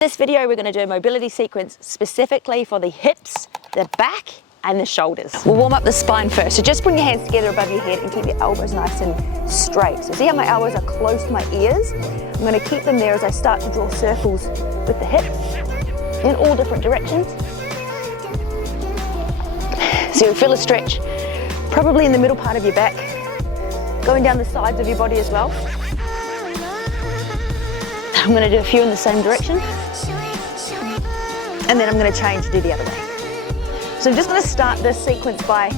In this video, we're going to do a mobility sequence specifically for the hips, the back, and the shoulders. We'll warm up the spine first. So just bring your hands together above your head and keep your elbows nice and straight. So see how my elbows are close to my ears? I'm going to keep them there as I start to draw circles with the hips in all different directions. So you'll feel a stretch probably in the middle part of your back, going down the sides of your body as well. I'm going to do a few in the same direction, and then I'm going to change to do the other way. So I'm just going to start this sequence by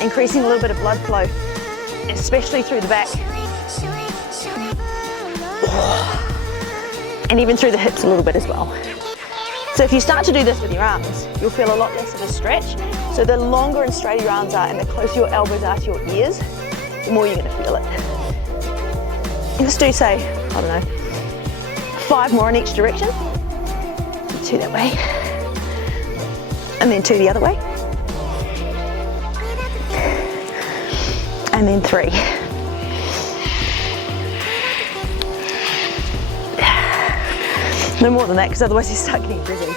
increasing a little bit of blood flow, especially through the back, and even through the hips a little bit as well. So if you start to do this with your arms, you'll feel a lot less of a stretch. So the longer and straighter your arms are and the closer your elbows are to your ears, the more you're going to feel it. And just do, say, I don't know, 5 more in each direction. 2 that way, and then 2 the other way, and then 3. No more than that, because otherwise you start getting dizzy.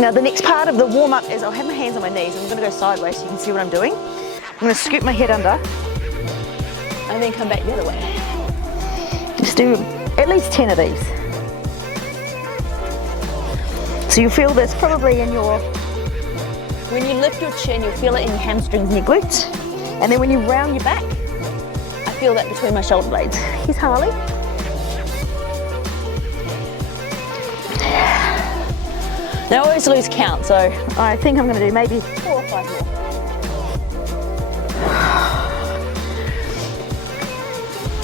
Now the next part of the warm-up is I'll have my hands on my knees. I'm going to go sideways so you can see what I'm doing. I'm going to scoop my head under and then come back the other way. Just do at least 10 of these. So you'll feel this probably in your, when you lift your chin, you'll feel it in your hamstrings and your glutes. And then when you round your back, I feel that between my shoulder blades. Here's Charli. Now I always lose count, so I think I'm going to do maybe 4 or 5 more.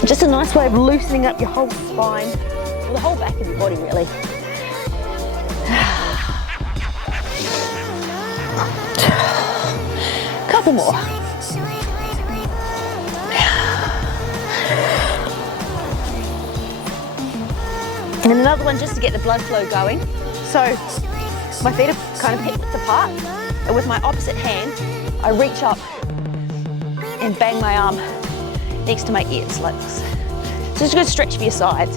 Just a nice way of loosening up your whole spine, or the whole back of your body really. Couple more. And then another one just to get the blood flow going. So my feet are kind of hip width apart, and with my opposite hand, I reach up and bang my arm next to my ears like this. So just a good stretch for your sides,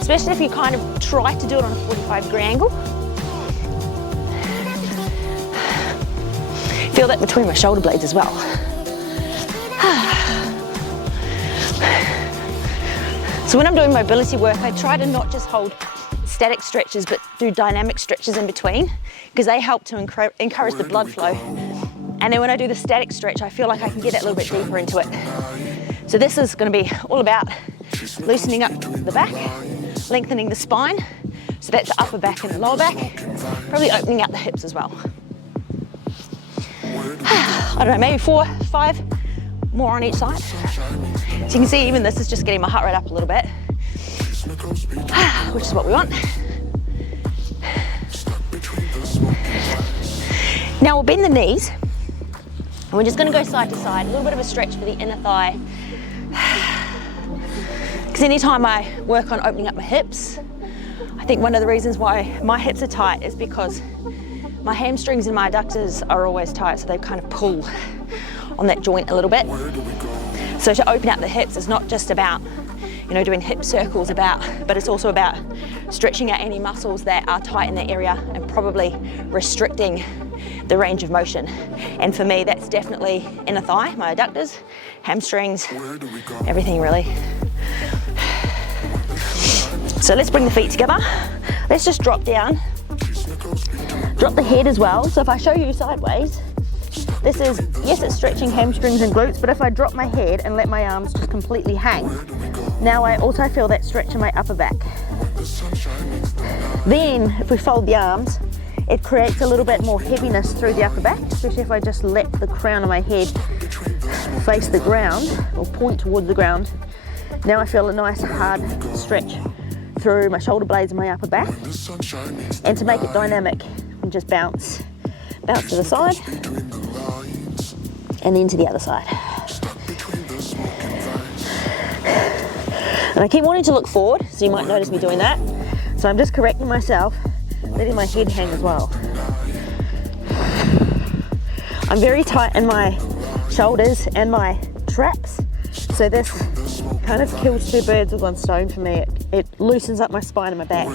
especially if you kind of try to do it on a 45-degree angle. Feel that between my shoulder blades as well. So when I'm doing mobility work, I try to not just hold static stretches, but do dynamic stretches in between, because they help to encourage the blood flow. And then when I do the static stretch, I feel like I can get a little bit deeper into it. So this is going to be all about loosening up the back, lengthening the spine. So that's the upper back and the lower back. Probably opening up the hips as well. I don't know, maybe 4, 5 more on each side. So you can see even this is just getting my heart rate up a little bit, which is what we want. Now we'll bend the knees. And we're just going to go side to side, a little bit of a stretch for the inner thigh. Because anytime I work on opening up my hips, I think one of the reasons why my hips are tight is because my hamstrings and my adductors are always tight, so they kind of pull on that joint a little bit. So to open up the hips is not just about, you know, doing hip circles but it's also about stretching out any muscles that are tight in that area and probably restricting the range of motion. And for me, that's definitely inner thigh, my adductors, hamstrings, everything really. So let's bring the feet together. Let's just drop down. Drop the head as well. So if I show you sideways, this is, yes, it's stretching hamstrings and glutes, but if I drop my head and let my arms just completely hang, now I also feel that stretch in my upper back. Then if we fold the arms, it creates a little bit more heaviness through the upper back, especially if I just let the crown of my head face the ground or point towards the ground. Now I feel a nice hard stretch through my shoulder blades and my upper back. And to make it dynamic, and just bounce to the side and then to the other side. And I keep wanting to look forward, so you might notice me doing that. So I'm just correcting myself, letting my head hang as well. I'm very tight in my shoulders and my traps, so this kind of kills two birds with one stone for me. It loosens up my spine and my back.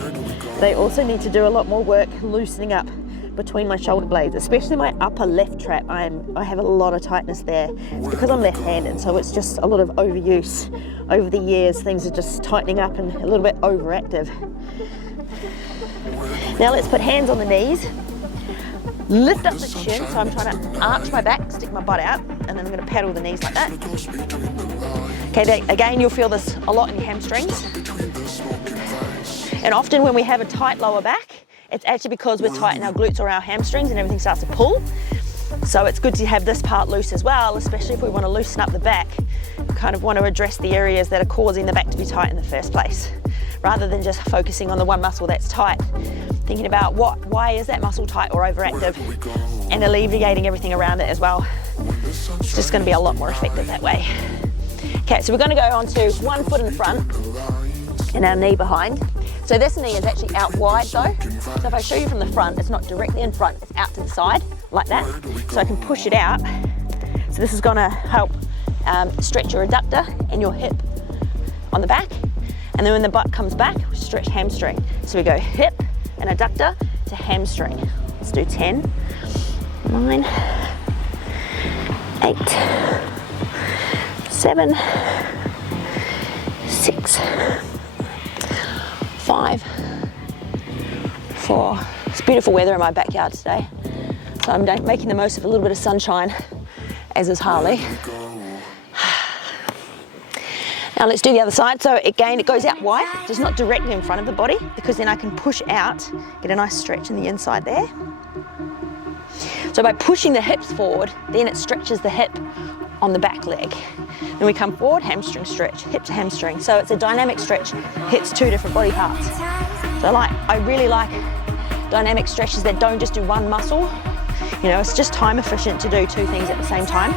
They also need to do a lot more work loosening up between my shoulder blades, especially my upper left trap. I have a lot of tightness there. It's because I'm left-handed, so it's just a lot of overuse. Over the years, things are just tightening up and a little bit overactive. Now let's put hands on the knees. Lift up the chin, so I'm trying to arch my back, stick my butt out, and then I'm going to paddle the knees like that. Okay, again, you'll feel this a lot in your hamstrings. And often when we have a tight lower back, it's actually because we're tight in our glutes or our hamstrings and everything starts to pull. So it's good to have this part loose as well, especially if we want to loosen up the back. We kind of want to address the areas that are causing the back to be tight in the first place, rather than just focusing on the one muscle that's tight. Thinking about why is that muscle tight or overactive, and alleviating everything around it as well. It's just going to be a lot more effective that way. Okay, so we're going to go on to one foot in the front and our knee behind. So this knee is actually out wide though. So if I show you from the front, it's not directly in front, it's out to the side like that. So I can push it out. So this is going to help stretch your adductor and your hip on the back. And then when the butt comes back, we stretch hamstring. So we go hip and adductor to hamstring. Let's do 10, 9, 8, 7, 6, 5, 4. It's beautiful weather in my backyard today, so I'm making the most of a little bit of sunshine, as is Harley. Now let's do the other side. So again, it goes out wide, just not directly in front of the body, because then I can push out, get a nice stretch in the inside there. So by pushing the hips forward, then it stretches the hip on the back leg. Then we come forward, hamstring stretch, hip to hamstring. So it's a dynamic stretch, hits two different body parts. So I really like dynamic stretches that don't just do one muscle. You know, it's just time efficient to do two things at the same time.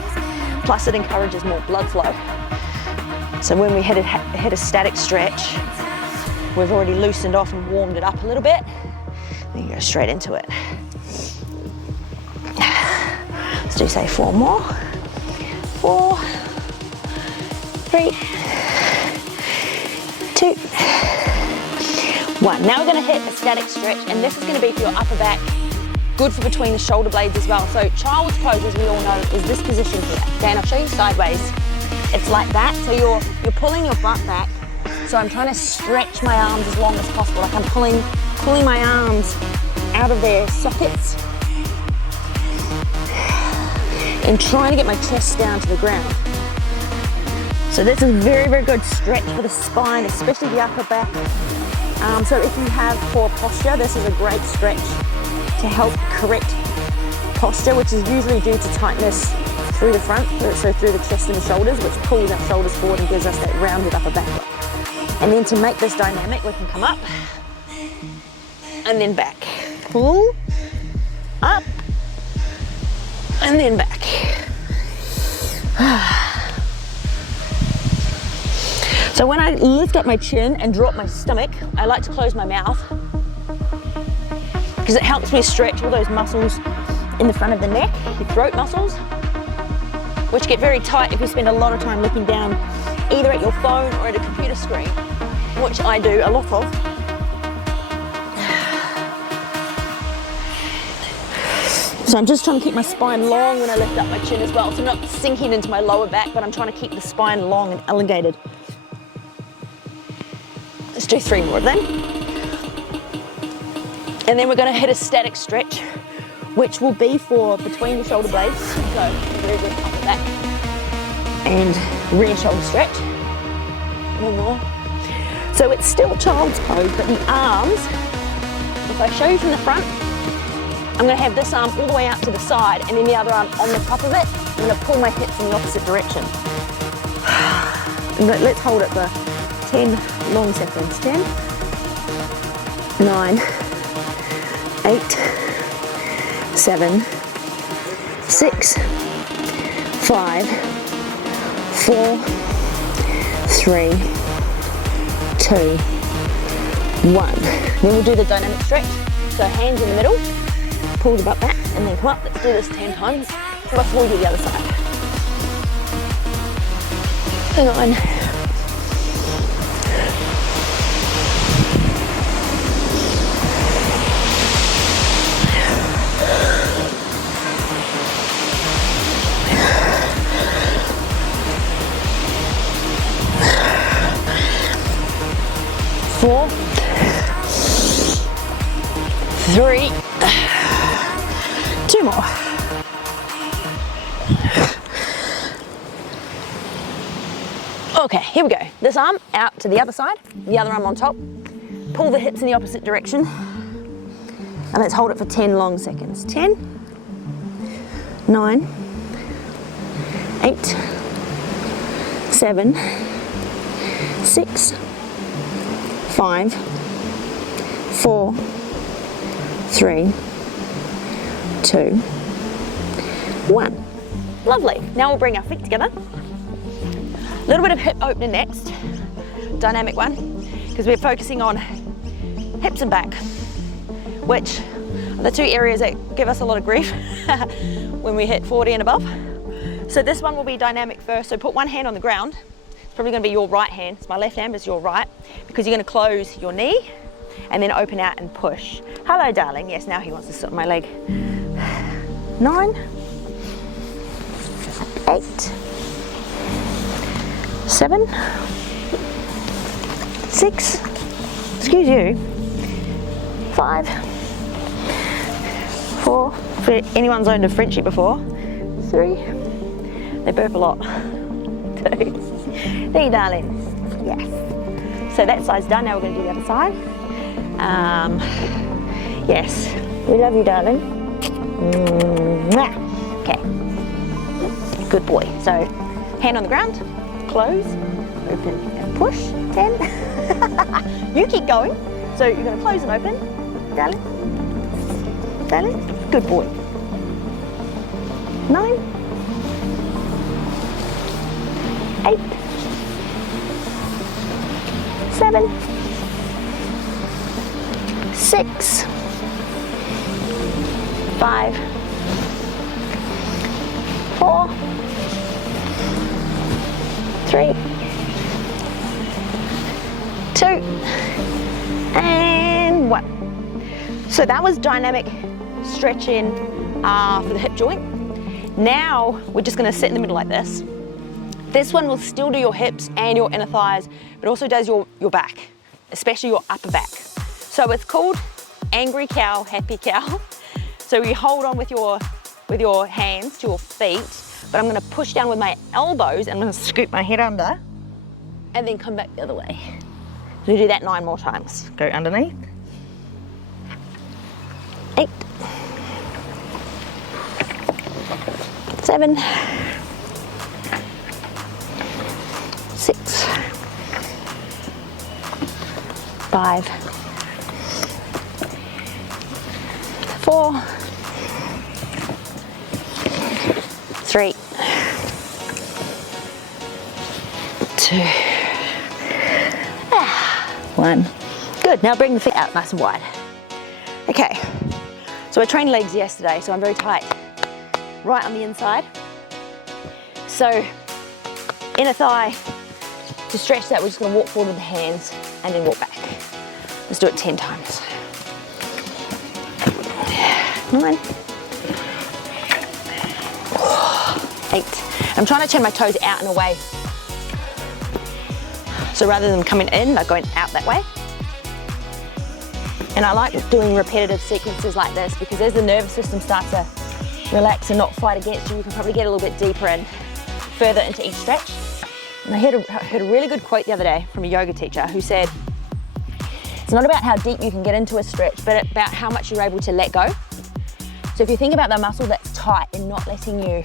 Plus it encourages more blood flow. So when we hit a static stretch, we've already loosened off and warmed it up a little bit. Then you go straight into it. Let's do, say, 4 more. 4, 3, 2, 1. Now we're going to hit a static stretch, and this is going to be for your upper back, good for between the shoulder blades as well. So child's pose, as we all know, is this position here. Okay, and I'll show you sideways. It's like that, so you're pulling your butt back. So I'm trying to stretch my arms as long as possible. Like I'm pulling my arms out of their sockets and trying to get my chest down to the ground. So this is very, very good stretch for the spine, especially the upper back. So if you have poor posture, this is a great stretch to help correct posture, which is usually due to tightness through the front, so through the chest and the shoulders, which pulls our shoulders forward and gives us that rounded upper back look. And then to make this dynamic, we can come up and then back. Pull, up, and then back. So when I lift up my chin and drop my stomach, I like to close my mouth because it helps me stretch all those muscles in the front of the neck, your throat muscles, which get very tight if you spend a lot of time looking down either at your phone or at a computer screen, which I do a lot of. So I'm just trying to keep my spine long when I lift up my chin as well. So I'm not sinking into my lower back, but I'm trying to keep the spine long and elongated. Let's do 3 more then. And then we're going to hit a static stretch, which will be for between the shoulder blades. So very good upper back and rear shoulder stretch. 1 more. So it's still child's pose, but the arms, if I show you from the front, I'm going to have this arm all the way out to the side and then the other arm on the top of it. I'm going to pull my hips in the opposite direction. Let's hold it for 10 long seconds. 10, 9, 8, 7, 6, 5, 4, 3, 2, 1. Then we'll do the dynamic stretch. So hands in the middle, pull the butt back, and then come up. Let's do this 10 times before we do the other side. 9, 4, 3, 2 more. Okay, here we go. This arm out to the other side, the other arm on top. Pull the hips in the opposite direction. And let's hold it for 10 long seconds. 10, 9, 8, 7, 6, 5, 4, 3, 2, 1. Lovely. Now we'll bring our feet together. A little bit of hip opener next. Dynamic one, because we're focusing on hips and back, which are the two areas that give us a lot of grief when we hit 40 and above. So this one will be dynamic first. So put one hand on the ground. It's probably going to be your right hand. It's my left hand, but it's your right, because you're going to close your knee and then open out and push. Hello, darling. Yes, now he wants to sit on my leg. 9, 8, 7, 6, excuse you, 5, 4, for anyone's owned a Frenchie before, 3, they burp a lot, 2, 3, darling, yes. So that side's done, now we're going to do the other side. Yes, we love you, darling. Okay, good boy. So hand on the ground, close, open and push, 10. You keep going. So you're going to close and open, darling, darling, good boy. 9, 8, 7, 6, 5, 4, 3, 2, and 1. So that was dynamic stretching for the hip joint. Now we're just going to sit in the middle like this. This one will still do your hips and your inner thighs, but also does your back, especially your upper back. So it's called angry cow, happy cow. So you hold on with your hands to your feet, but I'm going to push down with my elbows and I'm going to scoop my head under and then come back the other way. So we do that 9 more times. Go underneath. 8, 7, 6, 5, 4, 3, 2, 1. Good, now bring the feet out nice and wide. Okay, so I trained legs yesterday, so I'm very tight right on the inside. So inner thigh, to stretch that, we're just gonna walk forward with the hands and then walk back. Let's do it 10 times. 9, 8. I'm trying to turn my toes out and away. So rather than coming in, they're going out that way. And I like doing repetitive sequences like this because as the nervous system starts to relax and not fight against you, you can probably get a little bit deeper and further into each stretch. And I heard a really good quote the other day from a yoga teacher who said, it's not about how deep you can get into a stretch, but about how much you're able to let go. So if you think about the muscle that's tight and not letting you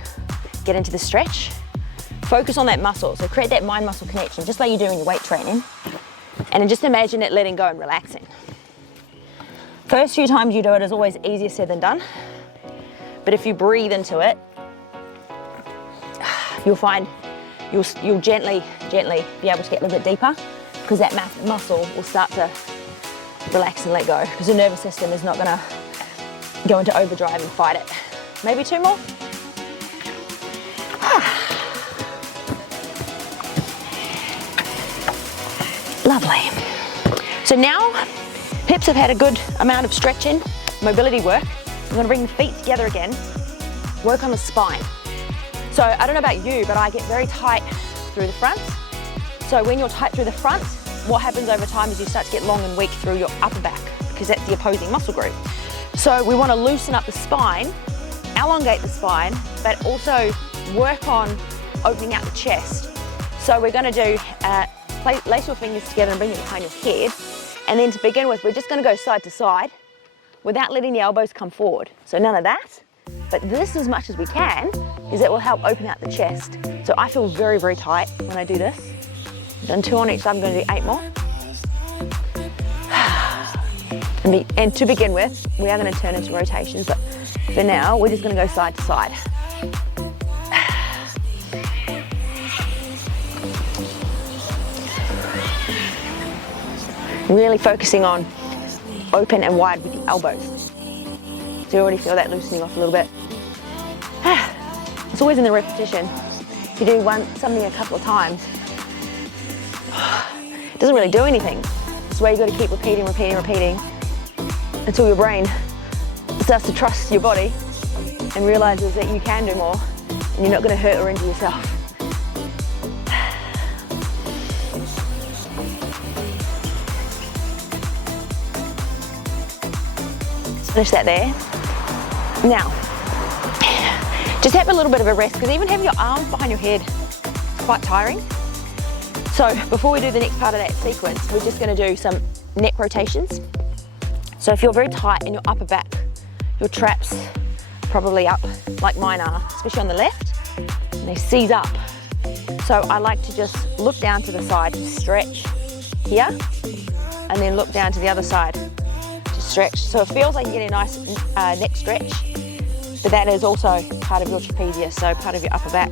get into the stretch, focus on that muscle. So create that mind-muscle connection, just like you do in your weight training. And then just imagine it letting go and relaxing. First few times you do it is always easier said than done. But if you breathe into it, you'll find you'll gently be able to get a little bit deeper because that muscle will start to relax and let go because the nervous system is not going to go into overdrive and fight it. Maybe 2 more. Lovely. So now hips have had a good amount of stretching, mobility work. I'm going to bring the feet together again, work on the spine. So I don't know about you, but I get very tight through the front. So when you're tight through the front, what happens over time is you start to get long and weak through your upper back because that's the opposing muscle group. So we want to loosen up the spine, elongate the spine, but also work on opening out the chest. So we're going to do, lace your fingers together and bring it behind your head. And then to begin with, we're just going to go side to side without letting the elbows come forward. So none of that, but this as much as we can, is it will help open out the chest. So I feel very, very tight when I do this. I've done 2 on each side, I'm going to do 8 more. And to begin with, we are going to turn into rotations, but for now, we're just going to go side to side. Really focusing on open and wide with the elbows. So you already feel that loosening off a little bit. It's always in the repetition. If you do something a couple of times, it doesn't really do anything. It's where you've got to keep repeating until your brain starts to trust your body and realizes that you can do more and you're not going to hurt or injure yourself. Finish that there. Now, just have a little bit of a rest because even having your arms behind your head is quite tiring. So before we do the next part of that sequence, we're just going to do some neck rotations. So if you're very tight in your upper back, your traps probably up like mine are, especially on the left, and they seize up. So I like to just look down to the side, stretch here, and then look down to the other side to stretch. So it feels like you're getting a nice neck stretch, but that is also part of your trapezius, so part of your upper back.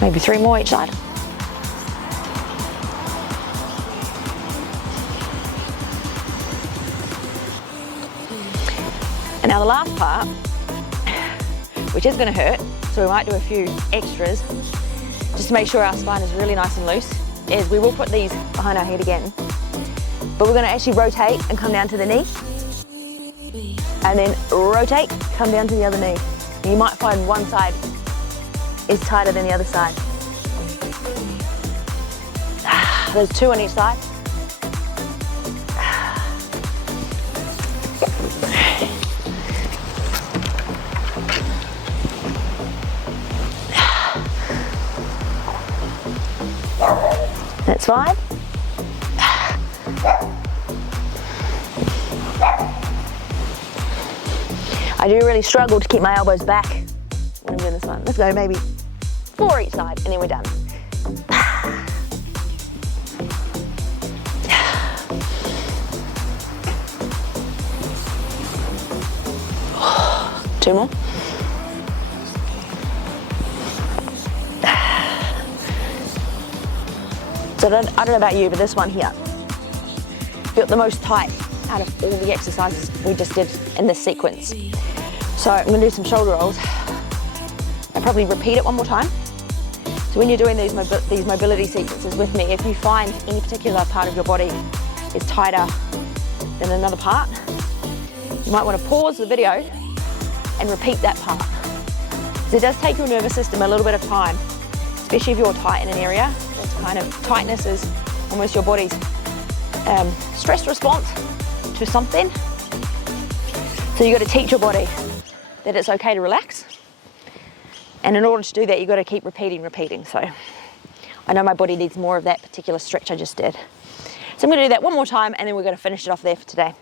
Maybe 3 more each side. And now the last part, which is going to hurt, so we might do a few extras, just to make sure our spine is really nice and loose, is we will put these behind our head again, but we're going to actually rotate and come down to the knee, and then rotate, come down to the other knee. And you might find one side is tighter than the other side. There's 2 on each side. That's 5. I do really struggle to keep my elbows back when I'm doing this one. Let's go maybe 4 each side and then we're done. 2 more. So I don't know about you, but this one here felt the most tight out of all the exercises we just did in this sequence. So I'm going to do some shoulder rolls. I'll probably repeat it one more time. So when you're doing these mobility sequences with me, if you find any particular part of your body is tighter than another part, you might want to pause the video and repeat that part. So it does take your nervous system a little bit of time, especially if you're tight in an area. That's kind of, tightness is almost your body's stress response to something. So you've got to teach your body that it's okay to relax. And in order to do that, you've got to keep repeating. So I know my body needs more of that particular stretch I just did. So I'm going to do that one more time and then we're going to finish it off there for today.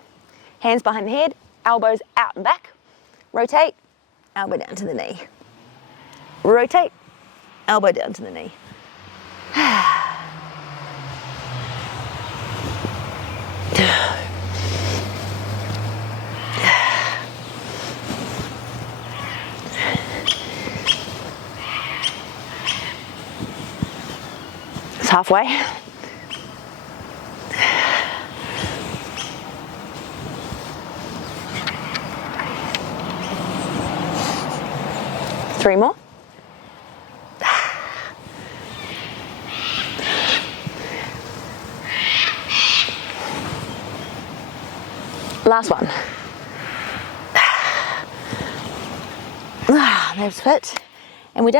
Hands behind the head, elbows out and back. Rotate, elbow down to the knee. Rotate, elbow down to the knee. It's halfway. Three more. Last one. That's it. And we're done.